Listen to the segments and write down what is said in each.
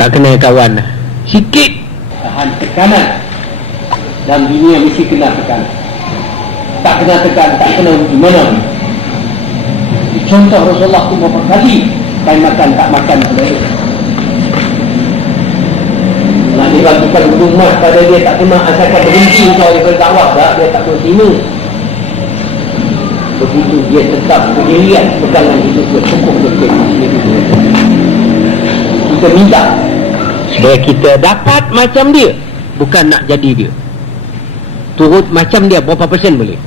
Tak kena kawan sikit tahan tekanan dalam dunia, mesti kena tekan. Tak kena tekan, tak kena gimana. Contoh Rasulullah tu berapa kali kain makan tak makan pada dia. Nak dibagikan rumah pada dia tak kena, asalkan berhenti kau dia berdakwah tak, dia tak berhenti. Begitu dia tetap berdirian pegangan hidup dia cukup betul. Kita minta supaya kita dapat macam dia, bukan nak jadi dia. Turut macam dia berapa persen boleh?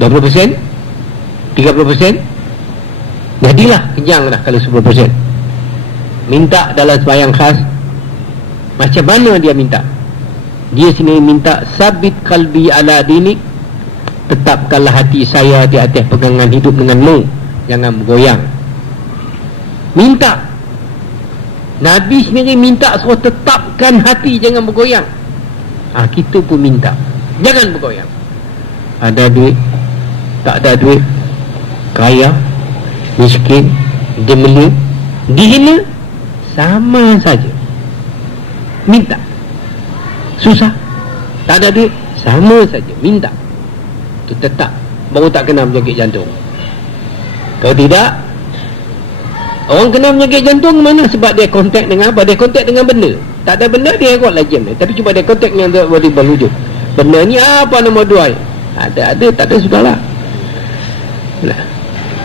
20%? 30%? Jadilah kenyang dah kalau 10%. Minta dalam sembahyang khas, macam mana dia minta? Dia sini minta sabit qalbi ala dinik, tetapkanlah hati saya di atas pegangan hidup denganmu, jangan bergoyang. Minta. Nabi sendiri minta suruh tetapkan hati jangan bergoyang. Kita pun minta jangan bergoyang. Ada duit, tak ada duit, kaya, miskin, gemelik, dihina, sama saja. Minta. Susah, tak ada duit, sama saja. Minta. Itu tetap, baru tak kena penyakit jantung. Kalau tidak, orang kena penyakit jantung mana? Sebab dia kontak dengan apa? Dia kontak dengan benda. Tak ada benda, dia kuat lajim dia. Tapi cuba dia kontak dengan body berwujud. Benda ni apa nama dua? Ada, tak ada, sudahlah.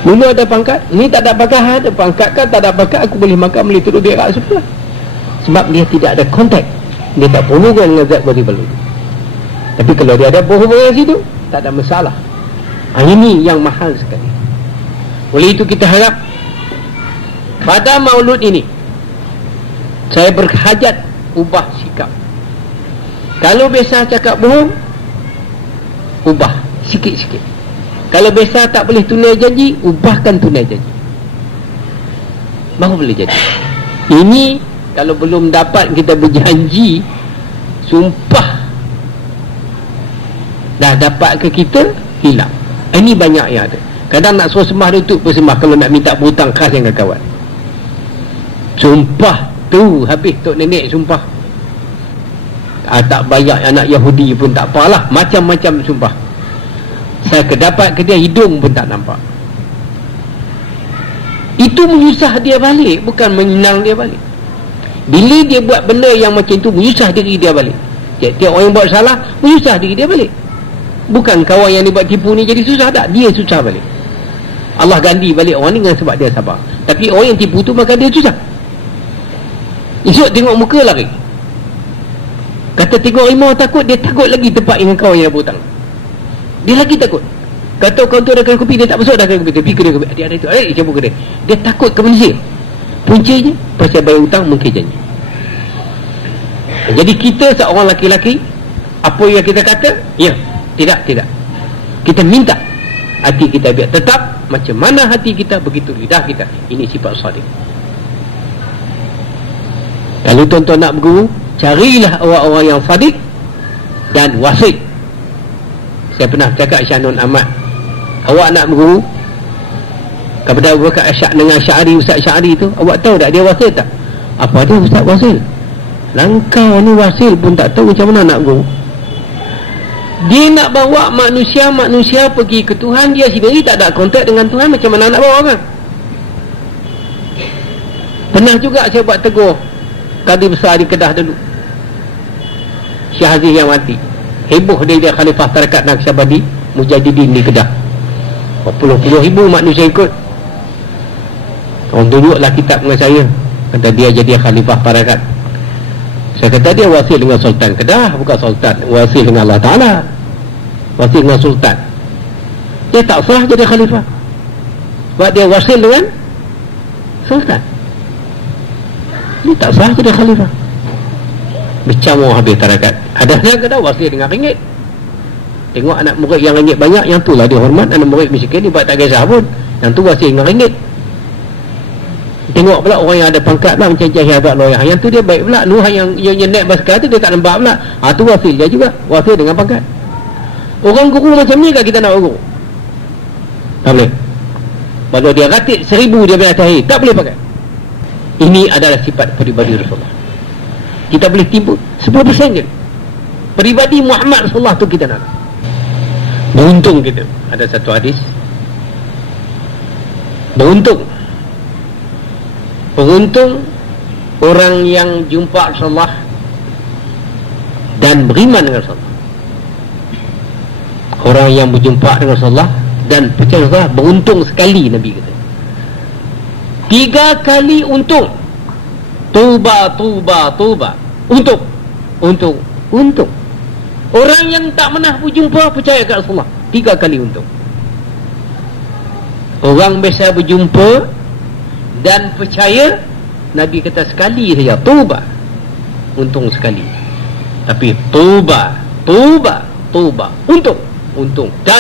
Dulu ada pangkat, ni tak ada pangkat, ada pangkat kan, tak ada pangkat, aku boleh makan, boleh turun dia kat sebelah. Sebab dia tidak ada kontak. Dia tak perlu dengan zat body berwujud. Tapi kalau dia ada bohong di situ, tak ada masalah. Ini yang mahal sekali. Oleh itu kita harap pada maulud ini saya berhajat ubah sikap. Kalau biasa cakap bohong, ubah sikit-sikit. Kalau biasa tak boleh tunai janji, ubahkan tunai janji, baru boleh jadi. Ini kalau belum dapat kita berjanji, sumpah dah dapat ke kita, hilang. Ini banyak yang ada. Kadang nak suruh sembah dia untuk bersembah. Kalau nak minta berhutang khas dengan kawan, sumpah tu habis tok nenek sumpah. Tak bayar anak Yahudi pun tak apalah, macam-macam sumpah. Saya kedapat ke dia, hidung pun tak nampak. Itu menyusah dia balik, bukan menyenang dia balik. Bila dia buat benda yang macam tu, menyusah diri dia balik. Tiap-tiap orang yang buat salah, menyusah diri dia balik. Bukan kawan yang dia buat tipu ni jadi susah, tak, dia susah balik. Allah ganti balik orang ni dengan sebab dia sabar. Tapi orang yang tipu tu maka dia susah. Esok tengok muka lari. Kata tengok rimau takut, dia takut lagi tempat dengan kawan yang berhutang. Dia lagi takut. Kata kawan tu dah kena kopi, dia tak masuk dah kena kopi. Dia pergi ke dia kopi. Adik-adik tu, cabut ke dia. Dia takut ke manusia. Puncanya pasal bayar hutang mungkin janji. Jadi kita seorang laki-laki, apa yang kita kata, ya, tidak. Kita minta hati kita biar tetap macam mana hati kita, begitu lidah kita. Ini sifat sadiq. Kalau tuan-tuan nak berguru, carilah orang-orang yang sadiq dan wasit. Saya pernah cakap Syanun Ahmad, awak nak berguru kepada Abu Bakar dengan Syari, Ustaz Syari tu, awak tahu tak dia wasil tak? Apa dia Ustaz wasil? Langkah ni wasil pun tak tahu macam mana nak guru. Dia nak bawa manusia pergi ke Tuhan, dia sendiri tak ada kontak dengan Tuhan, macam mana nak bawa kan? Pernah juga saya buat tegur Kadi besar di Kedah dulu, Syah Aziz yang mati. Heboh dia Khalifah Tarekat Naqsyabandi Mujahidin di Kedah. Berpuluh-puluh ribu manusia ikut. Orang tunjuklah kitab dengan saya, kata dia jadi Khalifah Tarekat. Saya kata dia wasil dengan Sultan Kedah, bukan Sultan wasil dengan Allah Ta'ala, wasil dengan Sultan. Dia tak sah jadi Khalifah sebab dia wasil dengan Sultan. Dia tak sah jadi Khalifah. Bercamuk habis tarekat. Ada yang kata wasil dengan ringgit. Tengok anak murid yang ringgit banyak, yang tu lah dia hormat. Anak murid miskin dia buat tak kisah pun, yang tu masih dengan ringgit. Tengok pula orang yang ada pangkat pula macam Cahaya Abad Lawyer, yang tu dia baik pula. Nuh yang naik basikal tu dia tak nampak pula. Tu wasil dia juga, wasil dengan pangkat. Orang guru macam ni kan kita nak guru? Tak boleh. Kalau dia ratit 1000 dia punya tahir, tak boleh pakai. Ini adalah sifat peribadi Rasulullah. Kita boleh timbul 10% je. Peribadi Muhammad Rasulullah tu kita nak. Beruntung kita. Ada satu hadis. Beruntung orang yang jumpa Rasulullah dan beriman dengan Rasulullah. Orang yang berjumpa dengan Rasulullah dan percaya Rasulullah, beruntung sekali, Nabi kata. 3 kali untung. Tuba. Untung. Orang yang tak pernah berjumpa percaya kat Rasulullah, 3 kali untung. Orang biasa berjumpa dan percaya, Nabi kata sekali saja, tuba. Untung sekali. Tapi tuba.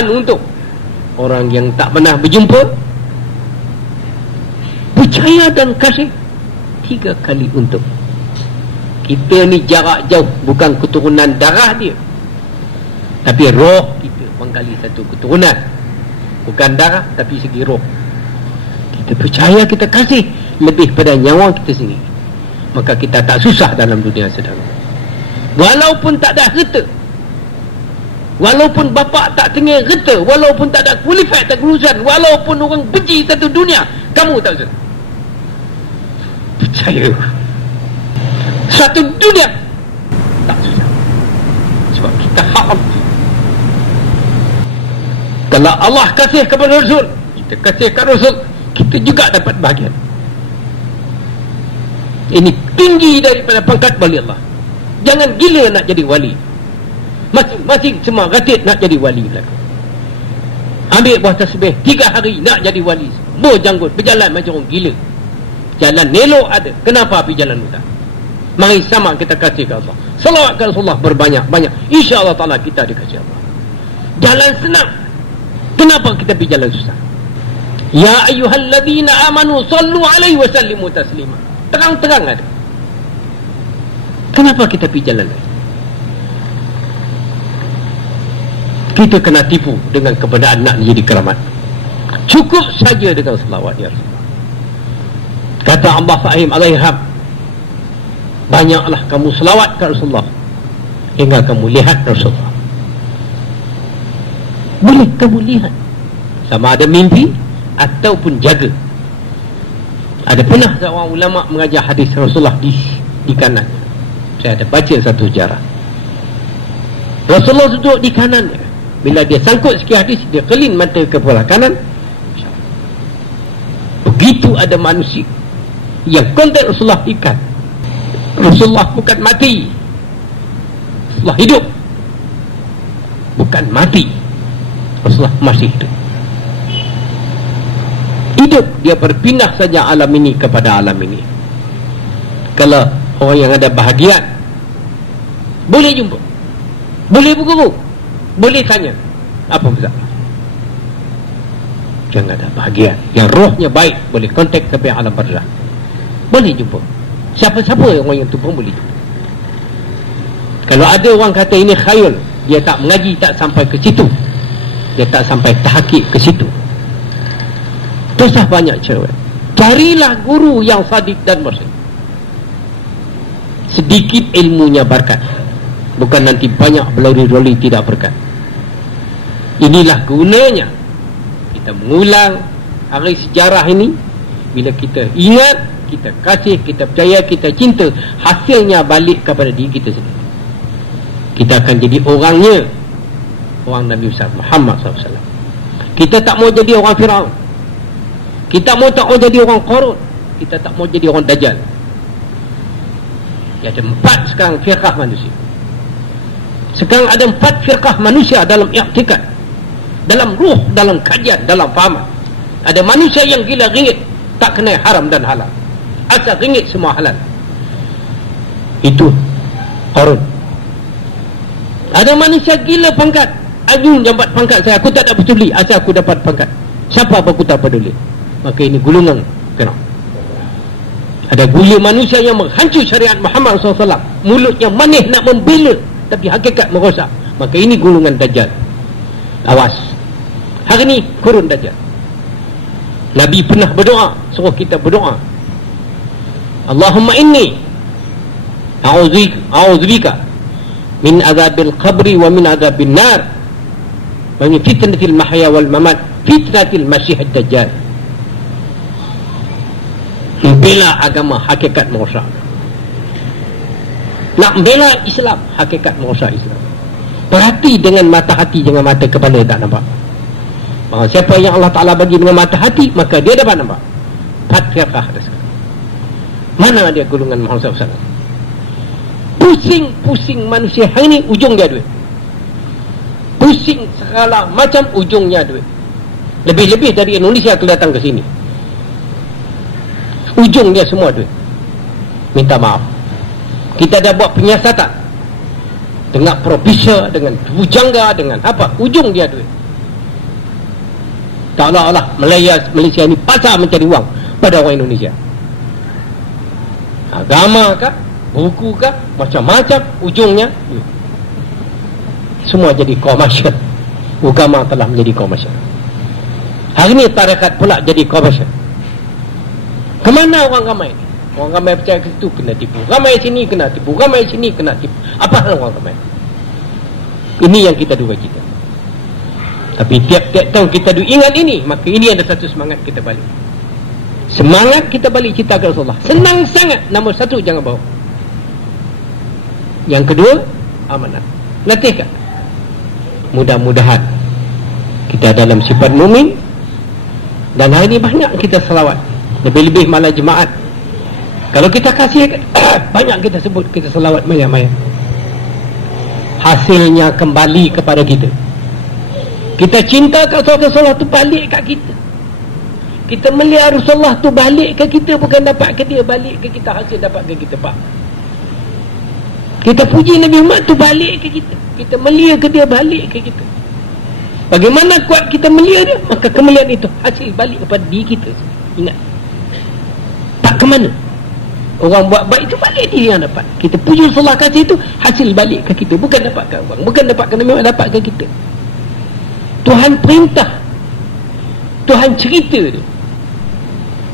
Untung. Orang yang tak pernah berjumpa, percaya dan kasih, 3 kali untung. Kita ni jarak jauh, bukan keturunan darah dia, tapi roh kita menggali satu keturunan. Bukan darah, tapi segi roh. Kita percaya, kita kasih lebih pada nyawa kita sendiri, maka kita tak susah dalam dunia sedang. Walaupun tak ada harta, walaupun bapa tak tinggal harta, walaupun tak ada qualified, tak kelulusan, walaupun orang benci satu dunia, kamu tak usah. Percaya satu dunia tak susah, sebab kita hak Allah. Kalau Allah kasih kepada Rasul, kita kasih kepada Rasul, kita juga dapat bahagian. Ini tinggi daripada pangkat wali Allah. Jangan gila nak jadi wali. Masing-masing semua ratit nak jadi wali belakang. Ambil buah tasbih 3 hari nak jadi wali, berjanggut, berjalan macam orang gila. Jalan elok ada, kenapa pergi jalan mudah? Mari sama kita kasih ke Allah, salawat ke Rasulullah berbanyak-banyak, insya-Allah taala kita dikasih Allah. Jalan senang, kenapa kita pergi jalan susah? Ya ayyuhalladzina amanu sallu alaihi wa sallimu taslima. Terang-terang ada. Kenapa kita pergi jalan lain? Kita kena tipu dengan kebenaran nak jadi keramat. Cukup saja dengan selawat ya Rasulullah. Kata Allah Fahim alaiham, banyaklah kamu selawat ke Rasulullah hingga kamu lihat Rasulullah. Boleh kamu lihat, sama ada mimpi ataupun jaga. Ada pernah seorang ulama mengajar hadis Rasulullah di kanan. Saya ada baca satu sejarah. Rasulullah duduk di kanannya. Bila dia sangkut sikit hadis, dia kelin mata ke belah kanan. Begitu ada manusia yang kontak Rasulullah ikat. Rasulullah bukan mati, Rasulullah hidup. Bukan mati, Rasulullah masih hidup. Hidup, dia berpindah saja alam ini kepada alam ini. Kalau orang yang ada bahagian, boleh jumpa, boleh berguru, boleh tanya, apa masalah? Jangan ada bahagian yang rohnya baik, boleh kontak sampai alam barzakh, boleh jumpa. Siapa-siapa orang yang tu pun boleh jumpa. Kalau ada orang kata ini khayal, dia tak mengaji, tak sampai ke situ, dia tak sampai tahqiq ke situ. Susah banyak cewek. Carilah guru yang sadik dan mursyid. Sedikit ilmunya berkat, bukan nanti banyak berlari-lari tidak berkat. Inilah gunanya kita mengulang hari sejarah ini. Bila kita ingat, kita kasih, kita percaya, kita cinta, hasilnya balik kepada diri kita sendiri. Kita akan jadi orangnya, orang Nabi Muhammad SAW. Kita tak mau jadi orang Firaun, kita tak mau jadi orang Qarun, kita tak mau jadi orang Dajjal. Ada 4 sekarang firqah manusia. Sekarang ada 4 firqah manusia dalam i'tikad, dalam ruh, dalam kajian, dalam fahaman. Ada manusia yang gila ringgit, tak kenal haram dan halal, asal ringgit semua halal. Itu Qarun. Ada manusia gila pangkat, Ajun dapat pangkat saya, aku tak ada peduli asal aku dapat pangkat. Siapa apa aku tak peduli. Maka ini gulungan kena. Ada gula manusia yang menghancur syariat Muhammad SAW, mulutnya manis nak membela tapi hakikat merosak. Maka ini gulungan Dajjal. Awas, hari ni kurun Dajjal. Nabi pernah berdoa, suruh kita berdoa, Allahumma inni a'udzubika min azabil qabri wa min azabil nar wa min fitnatil mahya wal mamat fitnatil masih ad-dajjal. Membela agama hakikat merosak. Nak membela Islam hakikat merosak Islam. Perhati dengan mata hati, jangan mata kepala tak nampak. Siapa yang Allah Ta'ala bagi dengan mata hati, maka dia dapat nampak. Patriarkah ada sekarang. Mana dia golongan Muhammad SAW? Pusing manusia hari ni, ujung dia duit. Pusing segala macam, ujungnya duit. Lebih-lebih dari Indonesia akan datang ke sini. Ujung dia semua duit. Minta maaf, kita dah buat penyiasatan dengan profesor, dengan bujangga, dengan apa, ujung dia duit. Tak Allah Malaysia ni pasar mencari wang pada orang Indonesia. Agama kah, buku kah, macam-macam, ujungnya duit. Semua jadi komersial. Agama telah menjadi komersial. Hari ni tarekat pula jadi komersial. Kemana orang ramai ni? Orang ramai percaya ke situ kena tipu, ramai sini kena tipu, ramai sini kena tipu. Apa hal orang ramai? Ini yang kita duga kita. Tapi tiap-tiap tahun kita ingat ini, maka ini ada satu semangat kita balik. Semangat kita balik cerita ke Rasulullah. Senang sangat. Nombor satu, jangan bawa. Yang kedua, amanah. Latihkan. Mudah-mudahan kita dalam sifat mu'min. Dan hari ini banyak kita selawat. Lebih-lebih malah jemaat. Kalau kita kasih banyak kita sebut, kita selawat maya-maya, hasilnya kembali kepada kita. Kita cinta kat Rasulullah tu balik kat kita. Kita melihat Rasulullah tu balik ke kita, bukan dapat ke dia, balik ke kita, hasil dapat ke kita, Pak. Kita puji Nabi Muhammad tu balik ke kita. Kita melia ke dia, balik ke kita. Bagaimana kuat kita melia dia, maka kemuliaan itu hasil balik kepada diri kita. Ingat, tak ke mana orang buat baik itu, balik dia yang dapat. Kita puji Rasulullah kasih itu, hasil balik ke kita, bukan dapat ke orang, bukan dapat ke Nabi Muhammad, dapat ke kita. Tuhan perintah, Tuhan cerita dia,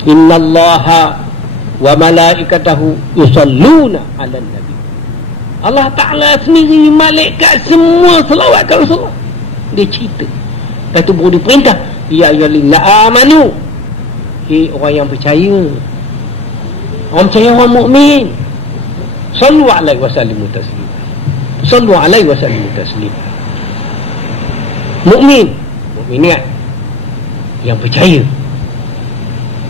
innallaha wa malaikatahu yusalluna 'alan nabi. Allah Ta'ala sendiri, malaikat semua selawat ke Rasulullah. Dia cerita. Lepas tu baru dia perintah, ya ayyuhallazina amanu, orang yang percaya, orang percaya, orang mukmin, sallu alaihi wasallimu taslima. Sallu alaihi wasallimu taslima. Mukmin, mukminat yang percaya.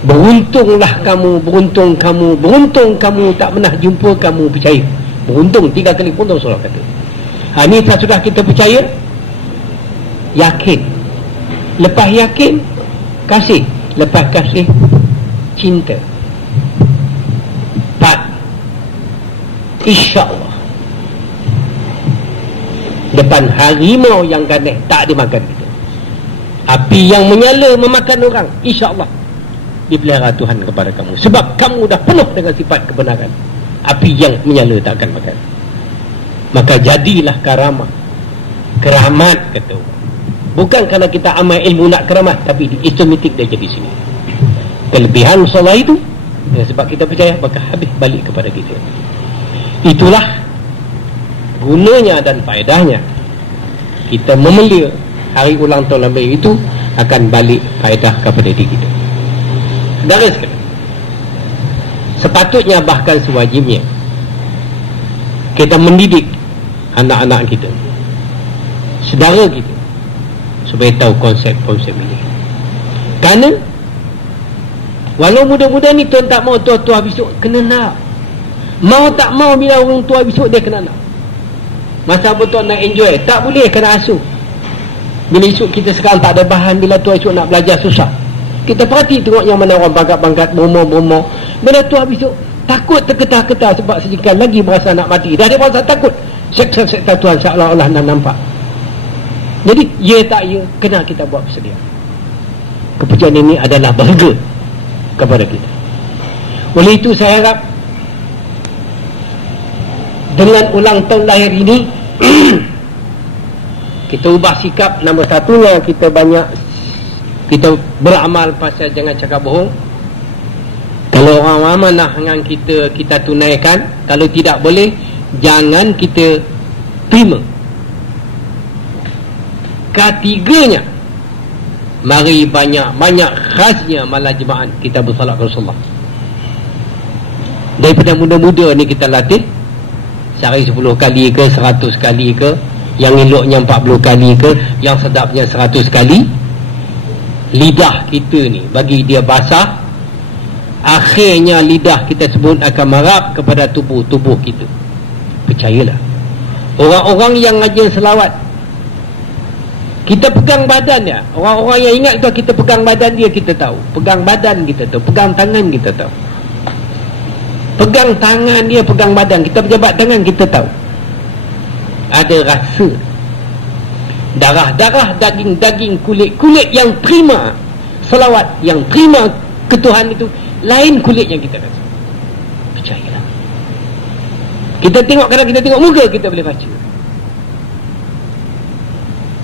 Beruntunglah kamu, beruntung kamu tak pernah jumpa kamu percaya. Beruntung 3 kali pun Rasulullah kata. Ini sudah kita percaya, yakin. Lepas yakin, kasih. Lepas kasih, cinta. 4, InsyaAllah. Depan harimau yang ganas, tak dimakan kita. Api yang menyala memakan orang, InsyaAllah dipelihara Tuhan kepada kamu. Sebab kamu dah penuh dengan sifat kebenaran. Api yang menyala tak akan makan. Maka jadilah karamah, keramat kata orang. Bukan kerana kita amal ilmu nak keramat, tapi di automatik dia jadi sini. Kelebihan Rasulullah itu, sebab kita percaya, maka habis balik kepada kita. Itulah gunanya dan faedahnya kita memelia hari ulang tahun Nabi itu, akan balik faedah kepada diri kita. Saudara sekalian, sepatutnya bahkan sewajibnya kita mendidik anak-anak kita, saudara kita, supaya tahu konsep-konsep ini. Kerana walau muda-muda ni tuan tak mau, tua-tua besok kena nak. Mau tak mau, bila orang tua besok dia kena nak. Masa betul nak enjoy, tak boleh, kena asuh. Bila esok kita sekarang tak ada bahan, bila tua esok nak belajar susah. Kita perhati tengok yang mana orang bangkat-bangkat, berumur-berumur. Bila tua besok takut terketar-ketar sebab sejengkal lagi berasa nak mati. Dah dia berasa takut. Seksa-seksa Tuhan seolah-olah nak nampak. Jadi ya tak ya, kena kita buat bersedia. Kepujian ini adalah berharga kepada kita. Oleh itu saya harap dengan ulang tahun lahir ini kita ubah sikap. Nombor satunya, kita beramal pasal jangan cakap bohong. Kalau orang amanah dengan kita tunaikan. Kalau tidak boleh, jangan kita terima. Ketiganya, mari banyak khasnya malam Jumaat kita bersolat Rasulullah. Daripada muda-muda ni kita latih sehari 10 kali ke, 100 kali ke, yang eloknya 40 kali ke, yang sedapnya 100 kali. Lidah kita ni bagi dia basah, akhirnya lidah kita sebut akan marab kepada tubuh kita. Percayalah, orang-orang yang ngaji selawat, kita pegang badan dia. Orang-orang yang ingat tu, kita pegang badan dia, kita tahu. Pegang badan kita tahu, pegang tangan kita tahu. Pegang tangan dia, pegang badan, kita pejabat tangan, kita tahu. Ada rasa darah-darah, daging-daging, kulit-kulit yang terima selawat, yang terima ke Tuhan itu, lain kulit yang kita rasa. Percayalah. Kita tengok, kadang kita tengok muka, kita boleh baca.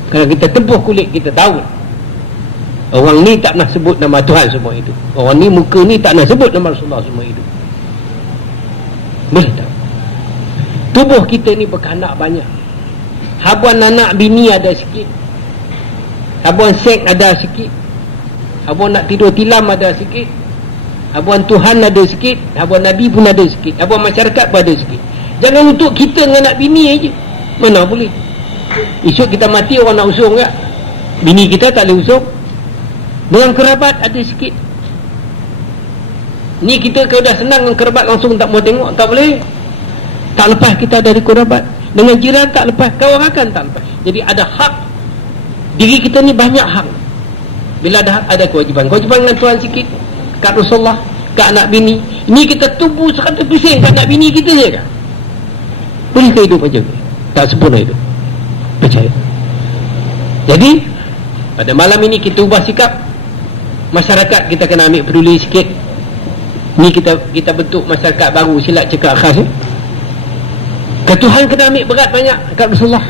Kalau kita tempuh kulit, kita tahu orang ni tak nak sebut nama Tuhan semua itu. Orang ni muka ni tak nak sebut nama Rasulullah semua itu. Boleh tahu. Tubuh kita ni berkanak banyak. Habuan anak bini ada sikit. Habuan seks ada sikit. Habuan nak tidur tilam ada sikit. Habuan Tuhan ada sikit. Habuan Nabi pun ada sikit. Habuan masyarakat pun ada sikit. Jangan untuk kita dengan anak bini aja. Mana boleh. Esok kita mati, orang nak usung tak? Bini kita tak boleh usung. Dengan kerabat ada sikit. Ni kita kalau dah senang dengan kerabat langsung tak mau tengok, tak boleh. Tak lepas kita dari kerabat. Dengan jiran tak lepas, kawan rakan tak lepas. Jadi ada hak. Diri kita ni banyak hak. Bila ada hak, ada kewajipan. Kewajipan dengan Tuhan sikit, kat Rasulullah, kat anak bini. Ni kita tubuh 100% kat anak bini kita je kan? Boleh ke hidup macam ni? Tak sempurna hidup. Percaya. Jadi pada malam ini kita ubah sikap. Masyarakat kita kena ambil peduli sikit. Ni kita bentuk masyarakat baru, silat cakap khas ni. Ke Tuhan kena ambil berat banyak kat Rasulullah.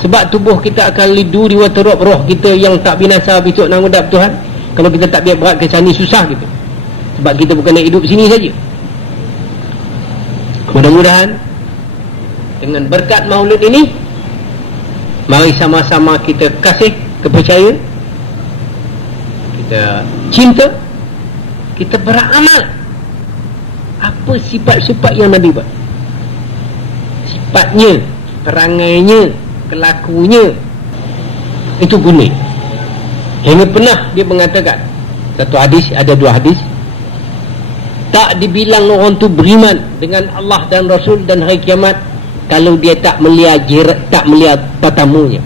Sebab tubuh kita akan liduri wa turab, roh kita yang tak binasa besok nang hadap Tuhan. Kalau kita tak biar berat ke sana, susah kita. Sebab kita bukan nak hidup sini saja. Mudah-mudahan dengan berkat maulid ini, mari sama-sama kita kasih, kepercayaan, kita cinta, kita beramal. Apa sifat-sifat yang Nabi buat? Sifatnya, perangainya, kelakunya, itu guna. Hingga pernah dia mengatakan, satu hadis, ada dua hadis, tak dibilang orang tu beriman dengan Allah dan Rasul dan hari kiamat kalau dia tak melihat tatamunya.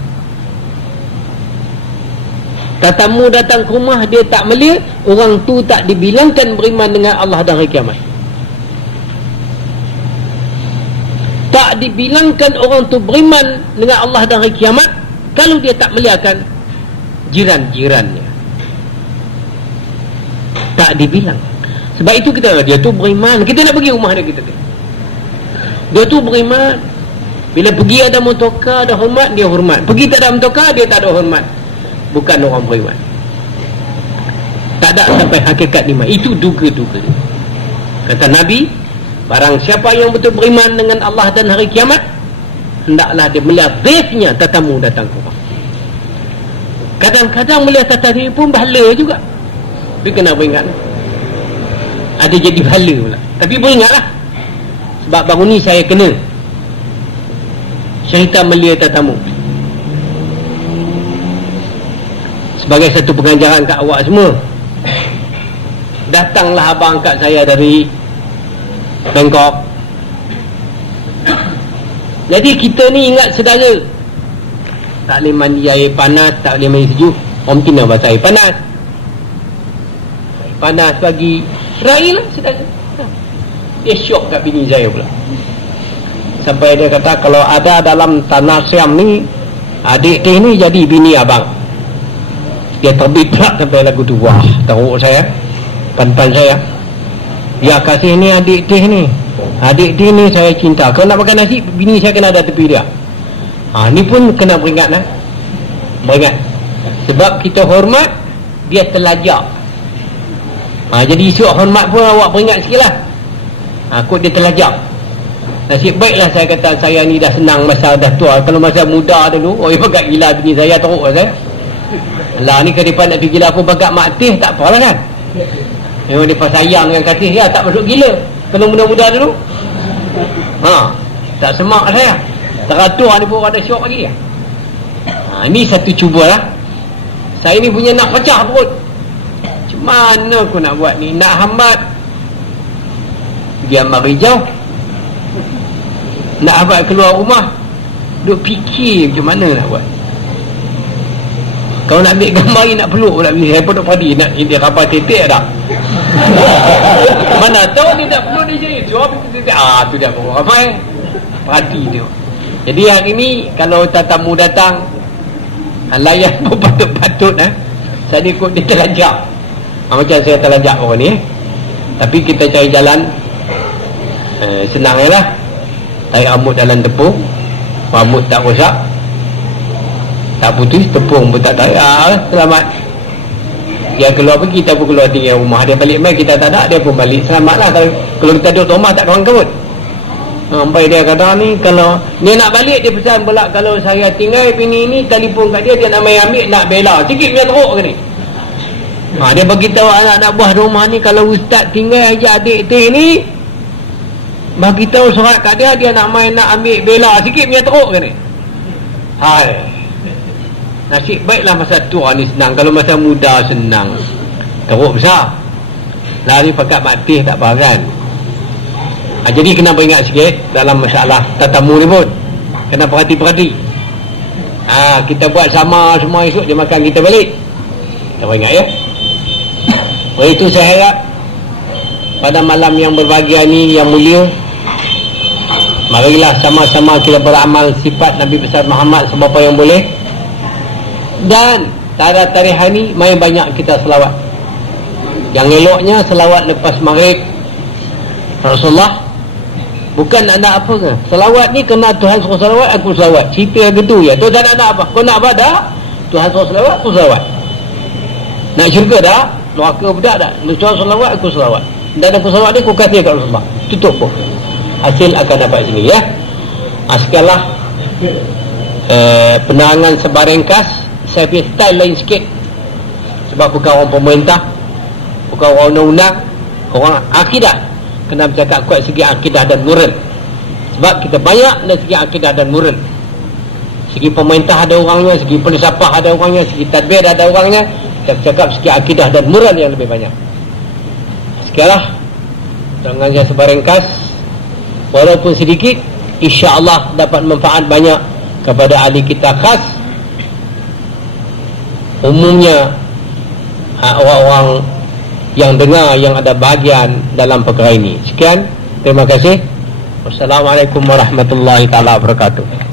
Tatamu datang ke rumah, dia tak melihat, orang tu tak dibilangkan beriman dengan Allah dan hari kiamat. Tak dibilangkan orang tu beriman dengan Allah dan hari kiamat kalau dia tak melihatkan jiran-jirannya. Tak dibilang. Sebab itu kita, dia tu beriman, kita nak pergi rumah dia, kita tengok dia tu beriman. Bila pergi ada motorkar, ada hormat, dia hormat. Pergi tak ada motorkar, dia tak ada hormat. Bukan orang beriman. Tak ada sampai hakikat iman. Itu duga-duga. Kata Nabi, barang siapa yang betul beriman dengan Allah dan hari kiamat, hendaklah dia melihat dhaifnya, tetamu datang ke rumah. Kadang-kadang melihat tetamu pun bahala juga. Tapi kena beringat. Ada jadi bahala pula. Tapi beringatlah. Sebab baru ni saya kena cerita melihat tetamu. Sebagai satu pengajaran kat awak semua, datanglah abang angkat saya dari Bangkok. Jadi kita ni ingat saudara, tak boleh mandi air panas, tak boleh mandi sejuk. Om Tina bahasa air panas, panas pagi, serai lah saudara. Dia syok kat bini saya pula. Sampai dia kata, kalau ada dalam tanah Siam ni Adik teh ni jadi bini abang. Dia terbit pula sampai lagu tu. Wah, teruk saya, pan-pan saya. Dia kasih ni adik teh ni. Adik teh ni saya cinta. Kalau nak makan nasi, bini saya kena ada tepi dia. Ni pun kena beringat lah. Beringat. Sebab kita hormat, dia terlajak. Jadi isu hormat pun awak beringat sikit lah. Kot dia terlajak. Nasib baiklah saya kata saya ni dah senang masa dah tua. Kalau masa muda dulu, bagat gila bini saya, teruk lah saya. Lah ni kedipan nak pergi gila aku bagat mak teh, tak apalah kan. Memang dia sayang dengan kasih dia, tak masuk gila. Kalau muda-muda dulu, tak semak saya. Teratur ni pun ada syok lagi. Ni satu cubalah. Saya ni punya nak pecah perut. Macam mana aku nak buat ni? Nak hambat pergi Amal Rijau, nak hambat keluar rumah, duk fikir macam mana nak buat. Kalau nak ambil gambar ni nak peluk pula bini saya pun duk padi nak dia kapal tetek dah. Mana tahu dia tak peluk dia jadi suap tetek. Tu dia bawa ramai perhati dia. Jadi hari ni kalau tetamu datang, layan pun patut-patut saya ni ikut dia terlajak. Macam saya terlajak orang ni. Tapi kita cari jalan senang je lah. Tarik rambut dalam tepung, rambut tak rosak, tak putus, tepung pun tak tarik, selamat. Dia keluar pergi, kita pun keluar tinggal rumah. Dia balik mai, kita tak ada, dia pun balik. Selamatlah. Kalau kita duduk rumah tak kawan-kawan. Sampai dia kata ni, kalau dia nak balik, dia pesan pula kalau saya tinggal bini ni, telefon kat dia, dia nak main ambil, nak bela sikit dia teruk ke ni. Dia beritahu anak-anak buah rumah ni, kalau ustaz tinggal aja adik teh ni, beritahu surat kat dia, dia nak main nak ambil bela sikit dia teruk ke ni. Hai, nasib baiklah masa tua ni senang. Kalau masa muda senang, teruk besar. Lari pakat mati tak apa kan. Jadi kena beringat sikit dalam masalah tetamu ni pun. Kena perhati-perhati. Kita buat sama semua, esok dia makan kita balik. Kita beringat ya. Oleh itu saya harap pada malam yang berbahagia ni yang mulia, marilah sama-sama kita beramal sifat Nabi besar Muhammad sebapa yang boleh. Dan tarikh hari ni main banyak kita selawat. Yang eloknya selawat lepas maghrib Rasulullah. Bukan nak apa ke? Selawat ni kena Tuhan suruh selawat, aku selawat. Cerita gitu ya. Tuhan tak nak apa? Kau nak apa dah? Tuhan suruh selawat, aku selawat. Nak syurga dah? Neraka budak dah? Tuhan selawat, aku selawat. Dan aku selawat ni aku kasih kat Rasulullah. Tutup pun. Hasil akan dapat sini ya. Sekarang penerangan sebarengkas. Saya punya style lain sikit. Sebab bukan orang pemerintah, bukan orang undang-undang, orang akidah. Kena bercakap kuat segi akidah dan moral. Sebab kita banyak dari segi akidah dan moral. Segi pemerintah ada orangnya, segi pelisapah ada orangnya, segi tadbir ada orangnya. Kita bercakap segi akidah dan moral yang lebih banyak. Sekarang dengan saya sebarengkas, walaupun sedikit, insya-Allah dapat manfaat banyak kepada ahli kita khas, umumnya orang-orang yang dengar, yang ada bahagian dalam perkara ini. Sekian, terima kasih. Wassalamualaikum warahmatullahi taala wabarakatuh.